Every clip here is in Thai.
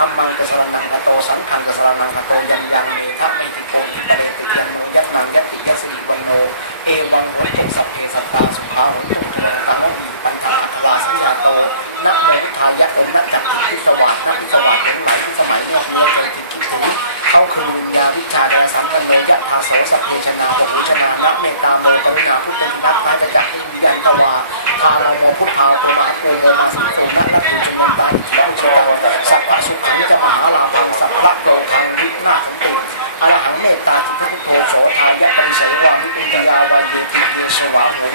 ธรรมังกสรณังอโตสังฆังกสรณังอโตยังยังมีทัพไม่ติโกอิปะเรติยังยัตถังยัตติยัสสิวันโนเอวังวันตุสัพเพสัตตาสุภาหุตุตามมีปัญจอัคราสัญญาโตนะโมพุทธายะเอนะจักรทิสวานะทิสวาทั้งหลายที่สมัยนอกเมื่อเลยที่คิดถึงเขาคือวิญญาวิชาดาสังกันโนยะทาสาวสัพเพชนาปวิชนานะเมตตาโมกรุณาพุทธิพัฒนาจะจักริวิญญาณกวาทาราโมพุทธาโตระโกโมนาสังโฆนะนักขุนชนตาสังโฆสัพพะสุขังจะมหาลาภังสัพพะโลกังวินาศตุอรหังเมตตาทิพุทโธโสทายะปริเสวามิปุญญาวันเยติเยสวะมิ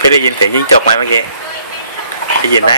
พี่ได้ยินเสียงยิ่งจกไหมเมื่อกี้ได้ยินไหม